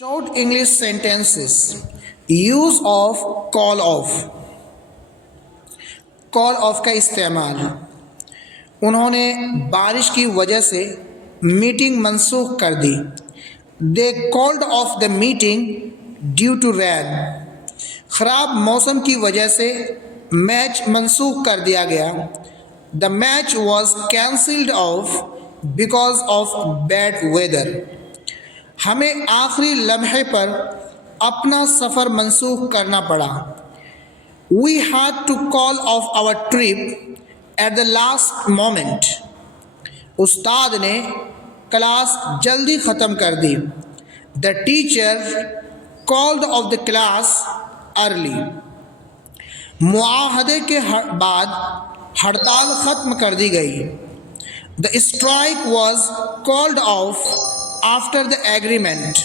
Short English sentences. Use of call off. Call of का इस्तेमाल। उन्होंने बारिश की वजह से मीटिंग मनसूख कर दी। They called off the meeting due to rain. ख़राब मौसम की वजह से मैच मनसूख कर दिया गया। The match was cancelled off because of bad weather. हमें आखिरी लम्हे पर अपना सफ़र मनसूख करना पड़ा। We had to call off our trip at the last moment. उस्ताद ने क्लास जल्दी ख़त्म कर दी। The teacher called off the class early. मुआहदे के बाद हड़ताल ख़त्म कर दी गई। The strike was called off after the agreement.